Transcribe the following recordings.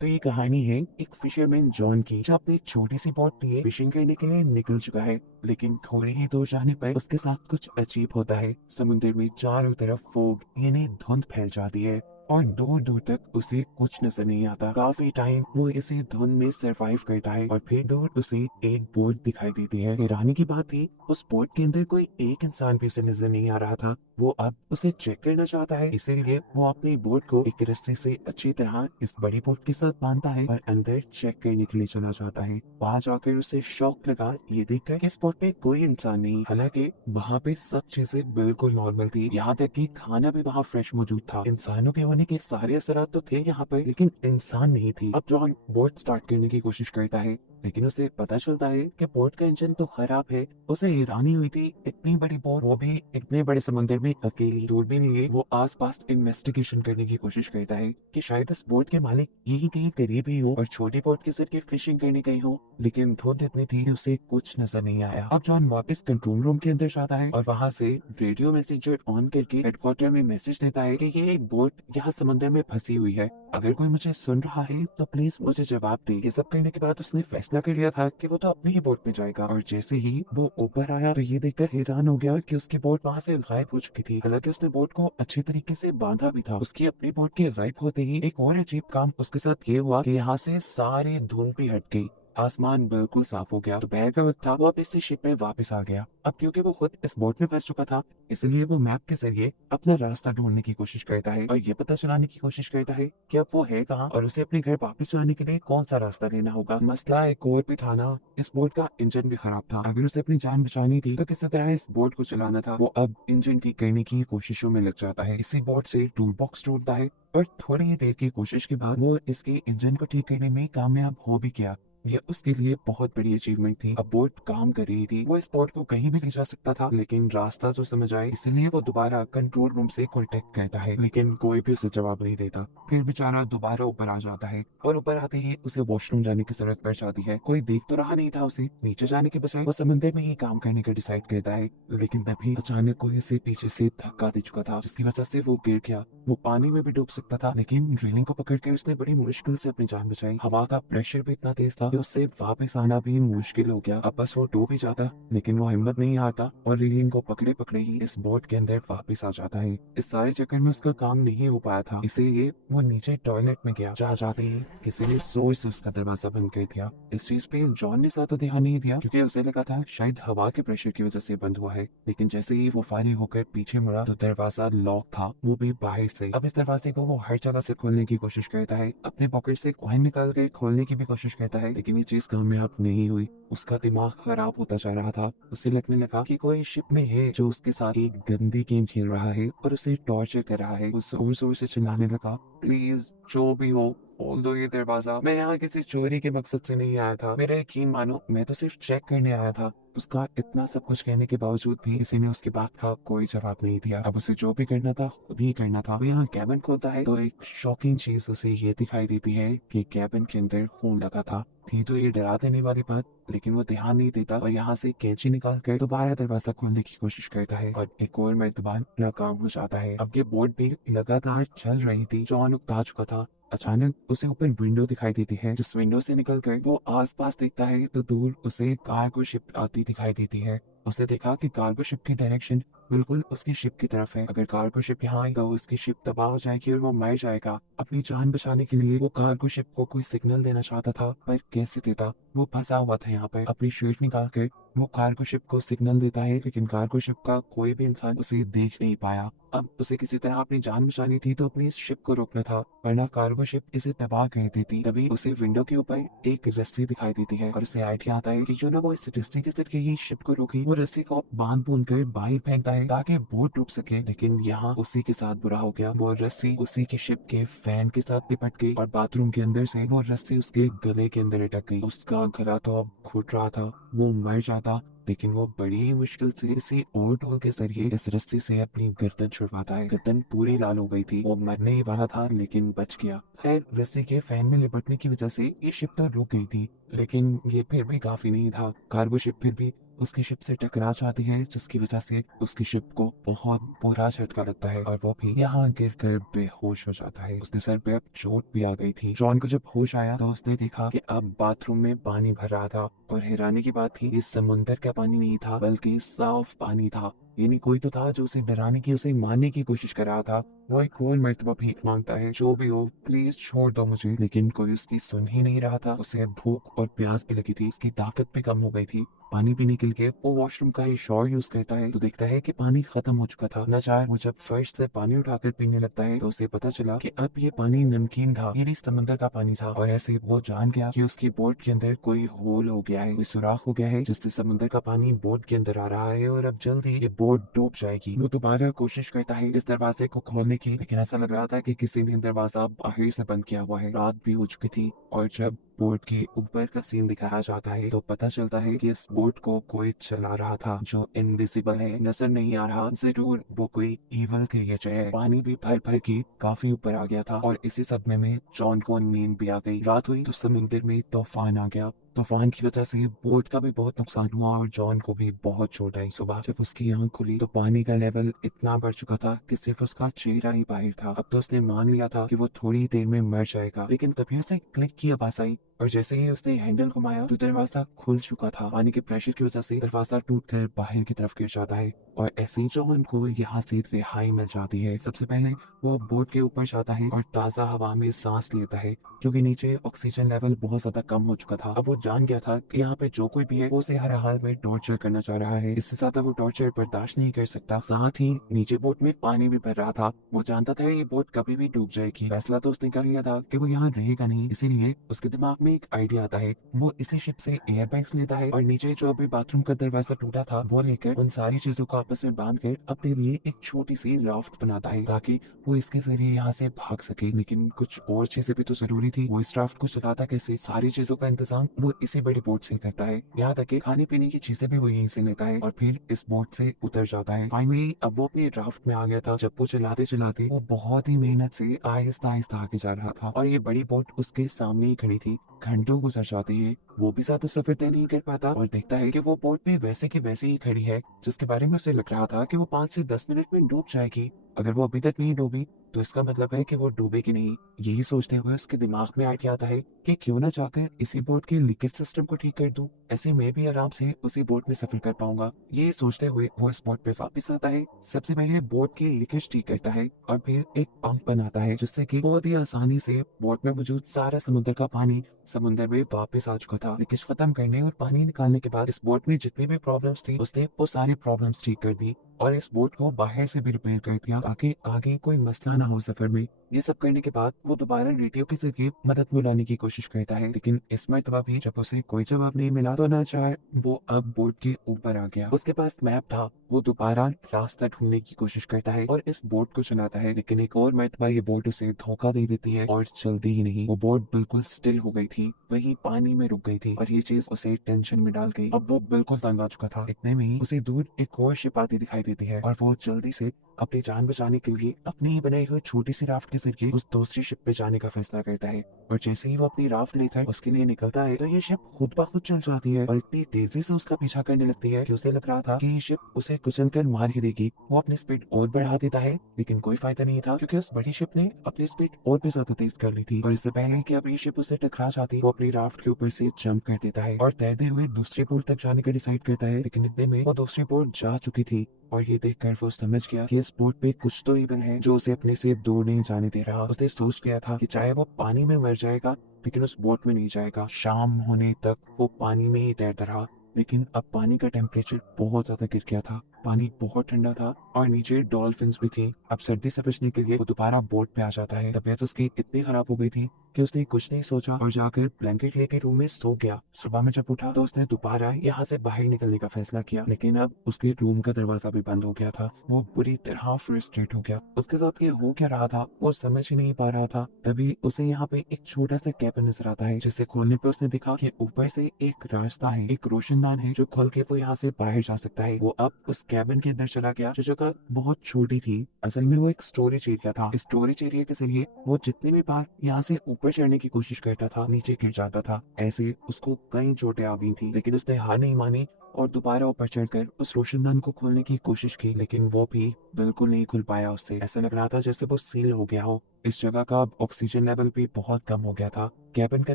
तो ये कहानी है एक फिशरमैन जॉन की, जो अपनी एक छोटी सी बोट लिए फिशिंग करने के लिए निकल चुका है। लेकिन थोड़ी ही दूर जाने पर उसके साथ कुछ अजीब होता है। समुद्र में चारों तरफ फोग यानी धुंध फैल जाती है और दूर दूर तक उसे कुछ नजर नहीं आता। काफी टाइम वो इसी धुंध में सरवाइव करता है और फिर दूर उसे एक बोट दिखाई देती है। हैरानी की बात थी, उस बोट के अंदर कोई एक इंसान भी उसे नजर नहीं आ रहा था। वो अब उसे चेक करना चाहता है, इसीलिए वो अपनी बोट को एक रस्सी से अच्छी तरह इस बड़ी बोट के साथ बांधता है और अंदर चेक करने के लिए चला जाता है। वहाँ जाकर उसे शौक लगा ये देखकर कि इस बोट में कोई इंसान नहीं। हालांकि वहाँ पे सब चीजें बिल्कुल नॉर्मल थी, यहाँ तक कि खाना भी वहाँ फ्रेश मौजूद था। इंसानों के होने के सारे असरात तो थे यहाँ पर, लेकिन इंसान नहीं थी। अब जॉन बोट स्टार्ट करने की कोशिश करता है, लेकिन उसे पता चलता है कि बोट का इंजन तो खराब है। उसे हैरानी हुई थी, इतनी बड़ी बोट, वो भी इतने बड़े समुद्र में अकेली। दूरबीन लिए वो आसपास इन्वेस्टिगेशन करने की कोशिश करता है कि शायद इस बोट के मालिक यही कहीं करीब ही हो और छोटी बोट के जरिए फिशिंग करने गए हो। लेकिन धुंध इतनी थी कि उसे कुछ नजर नहीं आया। अब जॉन वापस कंट्रोल रूम के अंदर जाता है और वहाँ से रेडियो मैसेजर ऑन करके हेडक्वार्टर में मैसेज देता है कि ये एक बोट यहाँ समुद्र में फंसी हुई है, अगर कोई मुझे सुन रहा है तो प्लीज मुझे जवाब दे। ये सब करने के बाद उसने फैसला कर लिया था कि वो तो अपनी ही बोट में जाएगा। और जैसे ही वो ऊपर आया तो ये देखकर हैरान हो गया कि उसकी बोट वहाँ से गायब हो चुकी थी। हालांकि उसने बोट को अच्छे तरीके से बांधा भी था। उसकी अपनी बोट के गायब होते ही एक और अजीब काम उसके साथ ये हुआ कि यहाँ से सारी धुंध भी हट गई, आसमान बिल्कुल साफ हो गया। दोपहर का वक्त था, वो अब इसी शिप में वापस आ गया। अब क्योंकि वो खुद इस बोट में फंस चुका था, इसलिए वो मैप के जरिए अपना रास्ता ढूंढने की कोशिश करता है और ये पता चलाने की कोशिश करता है कि अब वो है कहाँ और उसे अपने घर वापस जाने के लिए कौन सा रास्ता लेना होगा। मसला एक और भी था ना, इस बोट का इंजन भी खराब था। अगर उसे अपनी जान बचानी थी तो किसी तरह इस बोट को चलाना था। वो अब इंजन ठीक करने की कोशिशों में लग जाता है। इसी बोट से टूल बॉक्स ढूंढता है और थोड़ी ही देर की कोशिश के बाद वो इसके इंजन को ठीक करने में कामयाब हो भी गया। ये उसके लिए बहुत बड़ी अचीवमेंट थी। अब बोट काम कर रही थी, वो इस बोट को कहीं भी ले जा सकता था, लेकिन रास्ता जो समझ आए, इसलिए वो दोबारा कंट्रोल रूम से कांटेक्ट करता है, लेकिन कोई भी उसे जवाब नहीं देता। फिर बेचारा दोबारा ऊपर आ जाता है और ऊपर आते ही उसे वॉशरूम जाने की जरूरत पड़ जाती है। कोई देख तो रहा नहीं था उसे, नीचे जाने के बजाय वो समंदर में ही काम करने का डिसाइड करता है। लेकिन तभी अचानक कोई उसे पीछे से धक्का दे चुका था, जिसकी वजह से वो गिर गया। वो पानी में भी डूब सकता था, लेकिन ड्रिलिंग को पकड़ कर उसने बड़ी मुश्किल से अपनी जान बचाई। हवा का प्रेशर भी इतना तेज था कि उससे वापस आना भी मुश्किल हो गया। अब बस वो डूब ही जाता, लेकिन वो हिम्मत नहीं हारता और रीलिंग को पकड़े पकड़े ही इस बोट के अंदर वापस आ जाता है। इस सारे चक्कर में उसका काम नहीं हो पाया था, इसीलिए वो नीचे टॉयलेट में गया। जा जाते ही किसी ने जोर से उसका दरवाजा बंद कर दिया। इस चीज पे जॉन ने ज्यादा ध्यान नहीं दिया, क्योंकि उसे लगा था शायद हवा के प्रेशर की वजह से बंद हुआ है। लेकिन जैसे ही वो फारिग होकर पीछे मुड़ा तो दरवाजा लॉक था, वो भी बाहर से। अब इस दरवाजे को वो हर जगह से खोलने की कोशिश करता है, अपने पॉकेट से कॉइन निकाल कर खोलने की भी कोशिश करता है, लेकिन ये चीज कामयाब नहीं हुई। उसका दिमाग खराब होता जा रहा था। उसे लगने लगा कि कोई शिप में है जो उसके साथ एक गंदी गेम खेल रहा है और उसे टॉर्चर कर रहा है। वो जोर जोर से चिल्लाने लगा, प्लीज जो भी हो खोल दो ये दरवाजा, मैं यहाँ किसी चोरी के मकसद से नहीं आया था, मेरा यकीन मानो, मैं तो सिर्फ चेक करने आया था। उसका इतना सब कुछ कहने के बावजूद भी किसी ने उसकी बात का कोई जवाब नहीं दिया। अब उसे जो भी करना था खुद ही करना था। वो यहाँ कैबिन खोलता है तो एक शॉकिंग चीज उसे ये दिखाई देती है कि कैबिन के अंदर खून लगा था। थी तो ये डरा देने वाली बात, लेकिन वो ध्यान नहीं देता और यहाँ से कैंची निकाल कर दोबारा दरवाजा खोलने की कोशिश करता है और एक और मर्तबा नाकाम हो जाता है। अब ये बोर्ड भी लगातार चल रही थी। जॉन उकता चुका था। अचानक उसे ऊपर विंडो दिखाई देती है, जिस विंडो से निकलकर वो आसपास देखता है तो दूर उसे कार्गो शिप आती दिखाई देती है। उसने देखा कि कार्गो शिप की डायरेक्शन बिल्कुल उसकी शिप की तरफ है। अगर कार्गो शिप यहाँ आएगा उसकी शिप तबाह हो जाएगी और वो मर जाएगा। अपनी जान बचाने के लिए वो कार्गो शिप को कोई सिग्नल देना चाहता था, पर कैसे देता? वो फंसा हुआ था यहाँ पर। अपनी शीट निकाल कर वो कार्गो शिप को सिग्नल देता है, लेकिन कार्गो शिप का कोई भी इंसान उसे देख नहीं पाया। अब उसे किसी तरह अपनी जान बचानी थी तो अपनी इस शिप को रोकना था, वरना कार्गो शिप इसे तबाह कर देती। तभी उसे विंडो के ऊपर एक रस्सी दिखाई देती है और उसे आइडिया आता है कि क्यों ना वो इस रस्सी के जरिए ही शिप को रोके। वो रस्सी को बांध बूंद कर बाहर फेंकता है ताकि बोट डूब सके, लेकिन यहाँ उसी के साथ बुरा हो गया। वो रस्सी उसी की शिप के फैन के साथ लिपट गई और बाथरूम के अंदर से वो रस्सी उसके गले के अंदर अटक गई। उसका गला तो अब घुट रहा था, वो मर जाता, लेकिन वो बड़ी ही मुश्किल से किसी और टूल के जरिए इस रस्सी से अपनी गर्दन छुड़वाता है। गर्दन पूरी लाल हो गई थी, वो मरने ही वाला था, लेकिन बच गया। खैर, रस्सी के फैन में लिपटने की वजह से ये शिप तो रुक गई थी, लेकिन ये फिर भी काफी नहीं था। कार्गो शिप फिर भी उसकी शिप से टकरा जाती है, जिसकी वजह से उसकी शिप को बहुत बुरा झटका लगता है और वो भी यहाँ गिरकर बेहोश हो जाता है। उसके सर पे अब चोट भी आ गई थी। जॉन को जब होश आया तो उसने देखा कि अब बाथरूम में पानी भर रहा था और हैरानी की बात थी, इस समुंदर का पानी नहीं था बल्कि साफ पानी था। यानी कोई तो था जो उसे डराने की, उसे मारने की कोशिश कर रहा था। वो एक और मर्तबा भीख मांगता है, जो भी हो प्लीज छोड़ दो मुझे, लेकिन कोई उसकी सुन ही नहीं रहा था। उसे भूख और प्यास भी लगी थी, उसकी ताकत भी कम हो गई थी। पानी पीने के लिए वो वॉशरूम का ही शॉवर यूज करता है तो देखता है कि पानी खत्म हो चुका था। नचार वो जब फर्श से पानी उठाकर पीने लगता है तो उसे पता चला कि अब ये पानी नमकीन था, ये नहीं समंदर का पानी था। और ऐसे वो जान गया कि उसकी बोट के अंदर कोई होल हो गया है, कोई सुराख हो गया है, जिससे समंदर का पानी बोट के अंदर आ रहा है और अब जल्दी ये बोट डूब जाएगी। वो दोबारा कोशिश करता है इस दरवाजे को खोलने की, लेकिन ऐसा लग रहा था कि किसी ने दरवाजा बाहर से बंद किया हुआ है। रात भी हो चुकी थी और जब बोट के ऊपर का सीन दिखाया जाता है तो पता चलता है कि इस बोट को कोई चला रहा था जो इनविजिबल है, नजर नहीं आ रहा। जरूर वो कोई इवल क्रिएचर है। पानी भी भर भर के काफी ऊपर आ गया था और इसी सदमे में जॉन को नींद भी आ गई। रात हुई तो समुद्र में तूफान आ गया। तूफान की वजह से बोट का भी बहुत नुकसान हुआ और जॉन को भी बहुत चोट आई। सुबह जब उसकी आंख खुली तो पानी का लेवल इतना बढ़ चुका था कि सिर्फ उसका चेहरा ही बाहर था। अब तो उसने मान लिया था कि वो थोड़ी ही देर में मर जाएगा, लेकिन तभी उसे क्लिक की आवाज आई और जैसे ही उसने हैंडल घुमाया तो दरवाजा खुल चुका था। पानी के प्रेशर की वजह से दरवाजा टूटकर बाहर की तरफ गिर जाता है और ऐसे ही जॉन को यहाँ से रिहाई मिल जाती है। सबसे पहले वो बोट के ऊपर जाता है और ताजा हवा में सांस लेता है, क्योंकि नीचे ऑक्सीजन लेवल बहुत ज्यादा कम हो चुका था। अब वो जान गया था कि यहाँ पे जो कोई भी है वो उसे हर हाल में टॉर्चर करना चाह रहा है। इससे ज्यादा वो टॉर्चर बर्दाश्त नहीं कर सकता। साथ ही नीचे बोट में पानी भी भर रहा था। वो जानता था ये बोट कभी भी डूब जाएगी। फैसला तो उसने कर लिया था कि वो यहाँ रहेगा नहीं, इसीलिए उसके दिमाग में एक आइडिया आता है। वो इसी शिप से एयर बैग्स लेता है और नीचे जो अभी बाथरूम का दरवाजा टूटा था वो लेकर उन सारी चीजों को आपस में बांध कर अपने लिए एक छोटी सी राफ्ट बनाता है ताकि वो इसके जरिए यहाँ से भाग सके। लेकिन कुछ और चीजें भी तो जरूरी थी। वो इस राफ्ट को चलाता कैसे? सारी चीजों का इंतजाम वो इसी बड़ी बोट से करता है। यहाँ तक कि खाने पीने की चीजें भी वो यहीं से लेता है और फिर इस बोट से उतर जाता है। फाइनली अब वो अपनी राफ्ट में आ गया था। जब वो चलाते चलाते वो बहुत ही मेहनत से आहिस्ता आहिस्ता आगे जा रहा था और ये बड़ी बोट उसके सामने ही खड़ी थी। घंटों गुजर जाते हैं, वो भी ज्यादा सफर तय नहीं कर पाता और देखता है कि वो बोट भी वैसे की वैसे ही खड़ी है जिसके बारे में उसे लग रहा था कि वो 5 से 10 मिनट में डूब जाएगी। अगर वो अभी तक नहीं डूबी तो इसका मतलब है कि वो डूबेगी नहीं। यही सोचते हुए उसके दिमाग में आइडिया आता है कि क्यों ना जाकर इसी बोट के लीकेज सिस्टम को ठीक कर दूं, ऐसे मैं भी आराम से उसी बोट में सफर कर पाऊंगा। ये सोचते हुए वो इस बोट पे वापस आता है। सबसे पहले बोट की लीकेज ठीक करता है और फिर एक पंप बनाता है जिससे कि बहुत ही आसानी से बोट में मौजूद सारा समुद्र का पानी समुद्र में वापस आ चुका था। लीकेज खत्म करने और पानी निकालने के बाद इस बोट में जितनी भी प्रॉब्लम्स थी उसने वो सारी प्रॉब्लम्स ठीक कर दी और इस बोट को बाहर से भी रिपेयर कर दिया ताकि आगे कोई मसला ना हो सफर में। ये सब करने के बाद वो दोबारा रेडियो के जरिए मदद बुलाने की कोशिश करता है, लेकिन इस मरतबा भी जब उसे कोई जवाब नहीं मिला तो नाचार वो अब बोट के ऊपर आ गया। उसके पास मैप था। वो दोबारा रास्ता ढूंढने की कोशिश करता है और इस बोट को चलाता है, लेकिन एक और मरतबा ये बोट उसे धोखा दे देती है और चलती ही नहीं। वो बोट बिल्कुल स्टिल हो गई थी, वही पानी में रुक गई थी और ये चीज उसे टेंशन में डाल गई। अब वो बिल्कुल तंग आ चुका था। इतने में ही उसे दूर एक और शिप आती दिखाई देती है और वो जल्दी से अपनी जान बचाने के लिए अपनी ही बनाई हुई छोटी सी राफ्ट के जरिए उस दूसरी शिप पे जाने का फैसला करता है। और जैसे ही वो अपनी राफ्ट लेकर उसके लिए निकलता है तो ये शिप खुद ब खुद चल जाती है और इतनी तेजी से उसका पीछा करने लगती है कि उसे लग रहा था कि ये शिप उसे कुचल कर मार ही देगी। वो अपनी स्पीड और बढ़ा देता है, लेकिन कोई फायदा नहीं था क्योंकि उस बड़ी शिप ने अपनी स्पीड और भी ज्यादा तेज कर ली थी। और इससे पहले कि अब ये शिप उसे टकरा जाती, वो अपनी राफ्ट के ऊपर से जंप कर देता है और तैरते हुए दूसरी पोर्ट तक जाने का डिसाइड करता है। लेकिन इतने में वो दूसरी पोर्ट जा चुकी थी और ये देखकर वो समझ गया कि इस बोट पे कुछ तो इवन है जो उसे अपने से दूर नहीं जाने दे रहा। उसने सोच लिया था कि चाहे वो पानी में मर जाएगा लेकिन उस बोट में नहीं जाएगा। शाम होने तक वो पानी में ही तैरता रहा, लेकिन अब पानी का टेम्परेचर बहुत ज्यादा गिर गया था। पानी बहुत ठंडा था और नीचे डॉल्फिन्स भी थी। अब सर्दी से बचने के लिए वो दोबारा बोट पे आ जाता है। तबीयत उसकी इतनी खराब हो गई थी कि उसने कुछ नहीं सोचा और जाकर ब्लैंकेट लेके रूम में सो गया। सुबह में जब उठा तो उसने दोबारा यहाँ से बाहर निकलने का फैसला किया, लेकिन अब उसके रूम का दरवाजा भी बंद हो गया था। वो बुरी तरह फ्रस्ट्रेट हो गया। उसके साथ ये हो क्या रहा था वो समझ ही नहीं पा रहा था। तभी उसे यहाँ पे एक छोटा सा कैबिन नजर आता है, जिसे खोलने पे उसने देखा कि ऊपर से एक रास्ता है, एक रोशनदान है जो खोल के वो यहाँ से बाहर जा सकता है। वो अब उस कैबिन के अंदर चला गया जो जगह बहुत छोटी थी। असल में वो एक स्टोरेज एरिया था। इस स्टोरेज एरिया के जरिए वो जितनी भी बार यहाँ से ऊपर चढ़ने की कोशिश करता था नीचे गिर जाता था। ऐसे उसको कई चोटें आ गई थी, लेकिन उसने हार नहीं मानी और दोबारा ऊपर चढ़कर उस रोशनदान को खोलने की कोशिश की, लेकिन वो भी बिल्कुल नहीं खुल पाया उससे। ऐसा लग रहा था जैसे वो सील हो गया हो। इस जगह का अब ऑक्सीजन लेवल भी बहुत कम हो गया था। कैबिन का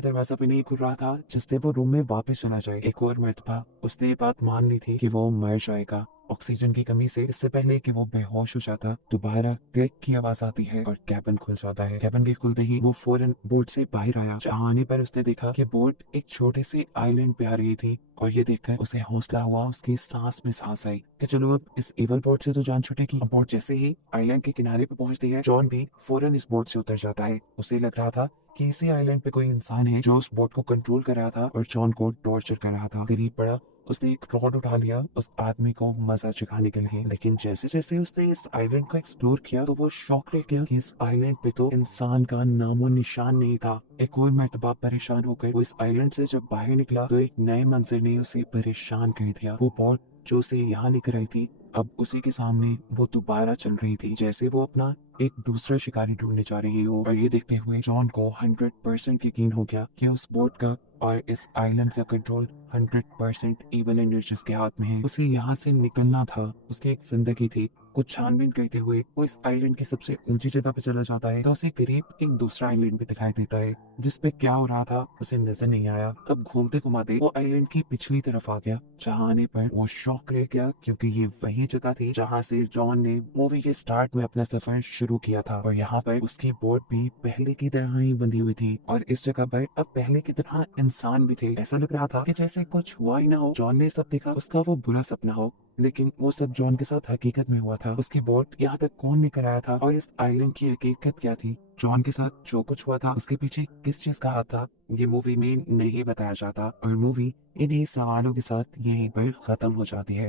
दरवाजा भी नहीं खुल रहा था जिससे वो रूम में वापस चला जाए। एक और मर्तबा उसने ये बात मान ली थी कि वो मर जाएगा। ऑक्सीजन की कमी से इससे पहले कि वो बेहोश हो जाता, दोबारा क्लिक की आवाज आती है और कैबिन खुल जाता है। कैबिन के खुलते ही वो फौरन बोट से बाहर आया। जहाँ आने पर उसने देखा कि बोट एक छोटे से आइलैंड पे आ रही थी, और ये देखकर उसे हौसला हुआ। उसकी सांस में सांस आई कि चलो अब इस एवल बोट से तो जान छूटेगी। अब बोट जैसे ही आइलैंड के किनारे पे पहुंचती है, जॉन भी फौरन इस बोट से उतर जाता है। उसे लग रहा था कि इसी आइलैंड पे कोई इंसान है जो उस बोट को कंट्रोल कर रहा था और जॉन को टॉर्चर कर रहा था। करीब पड़ा, उसने एक रॉड उठा लिया उस आदमी को मजा चखाने के लिए। लेकिन जैसे जैसे उसने इस आइलैंड को एक्सप्लोर किया तो वो शॉक रह गया कि इस आइलैंड पे तो इंसान का नामो निशान नहीं था। एक और मर्तबा परेशान होकर वो इस आइलैंड से जब बाहर निकला तो एक नए मंजर ने उसे परेशान कर दिया। वो बोट जो उसे यहाँ लेकर आई थी, अब उसी के सामने वो दोबारा चल रही थी, जैसे वो अपना एक दूसरा शिकारी ढूंढने जा रही हो। और ये देखते हुए जॉन को 100% यकीन हो गया कि उस बोट का और इस आइलैंड का कंट्रोल 100% इवन एनर्जीज के हाथ में है। उसे यहाँ से निकलना था, उसकी एक जिंदगी थी। कुछ छानबीन करते हुए वो इस आइलैंड की सबसे ऊंची जगह पे चला जाता है तो उसे करीब एक दूसरा आइलैंड भी दिखाई देता है, जिसपे क्या हो रहा था उसे नजर नहीं आया। तब घूमते घुमाते वो आइलैंड की पिछली तरफ आ गया। जहाँ आने पर वो शॉक रह गया, क्योंकि ये वही जगह थी जहाँ से जॉन ने मूवी के स्टार्ट में अपना सफर शुरू किया था। और यहाँ पर उसकी बोट भी पहले की तरह ही बंधी हुई थी, और इस जगह पर अब पहले की तरह इंसान भी थे। ऐसा लग रहा था कि जैसे कुछ हुआ ही ना हो। जॉन ने सब देखा, उसका वो बुरा सपना हो, लेकिन वो सब जॉन के साथ हकीकत में हुआ था। उसकी बोट यहाँ तक कौन लेकर आया था, और इस आइलैंड की हकीकत क्या थी? जॉन के साथ जो कुछ हुआ था उसके पीछे किस चीज का हाथ था, ये मूवी में नहीं बताया जाता। और मूवी इन्हीं सवालों के साथ यहीं पर खत्म हो जाती है।